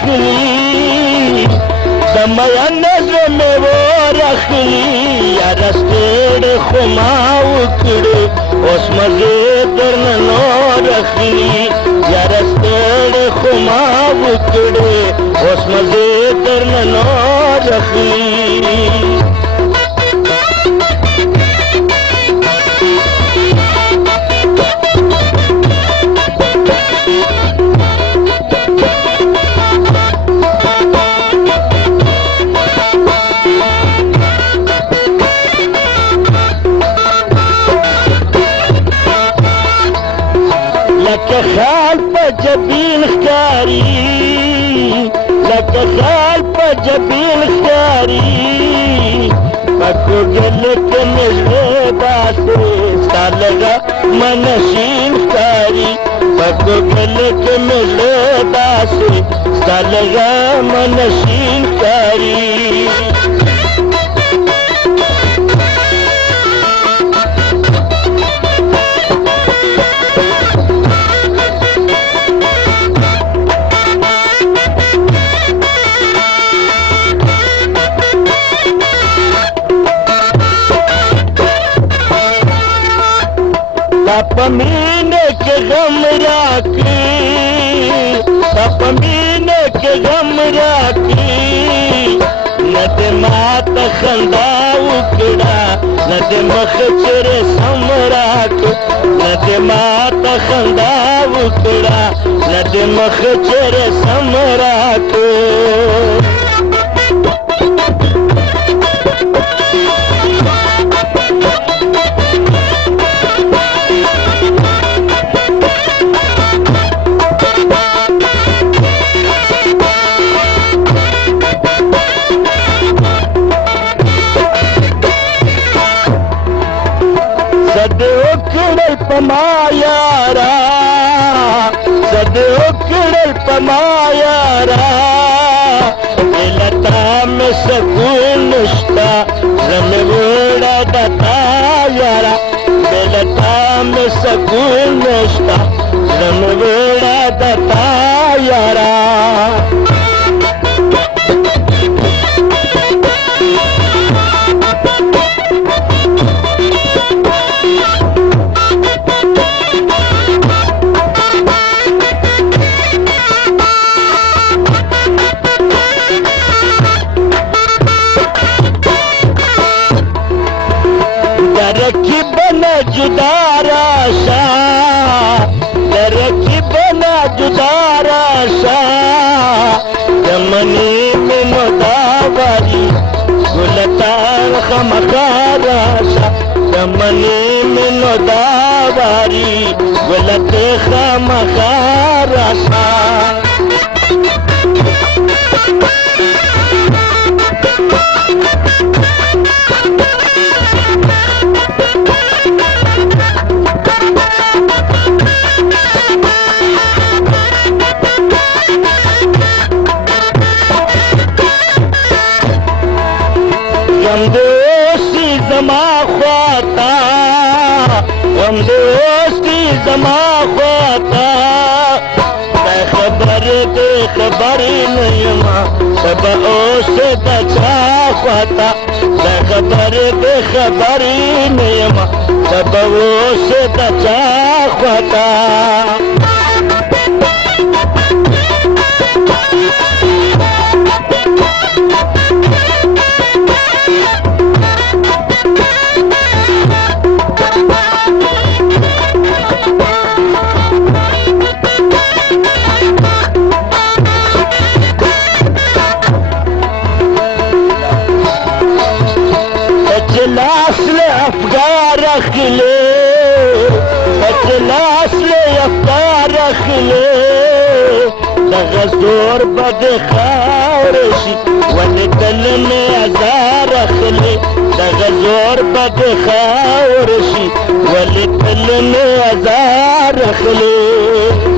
اخلي دمیا نظر میں وہ رخلی یا رستیڑ خما وکڑی اس مزے درن نور اخلی یا رستیڑ خما وکڑی اس مزے درن نور اخلی خال پا جبین خاری لکه خال پا جبین خاری پکو گل کے نزغے باتے سالگا منشین خاری پکو گل کے نزغے باتے سالگا منشین خاری پمینے کے غم راکی پمینے کے غم راکی ند مات خندا اکڑا ند مخ چر سمراک ند مات خندا اکڑا ند مخ چر سمراک پمایارا صد اکڑل پمایارا دلتا میں سکون نشتا رم وڑا دتا یارا دلتا میں سکون نشتا رم وڑا دتا یارا جداراشا درکی بنا جداراشا جمنی میں نداواری گلتان خمخاراشا جمنی میں نداواری گلت خمخاراشا دوستی زما خواتا غم دوستی زما خواتا بے خبر بے خبری نیما سب اوس دچا خواتا بے خبر بے خبری نیما سب اوس دچا خواتا افکار اخلے اجلاس لے افکار اخلے دغزور بد خارشی ولی دل میں ازار اخلے دغزور بد خارشی ولی دل میں ازار اخلے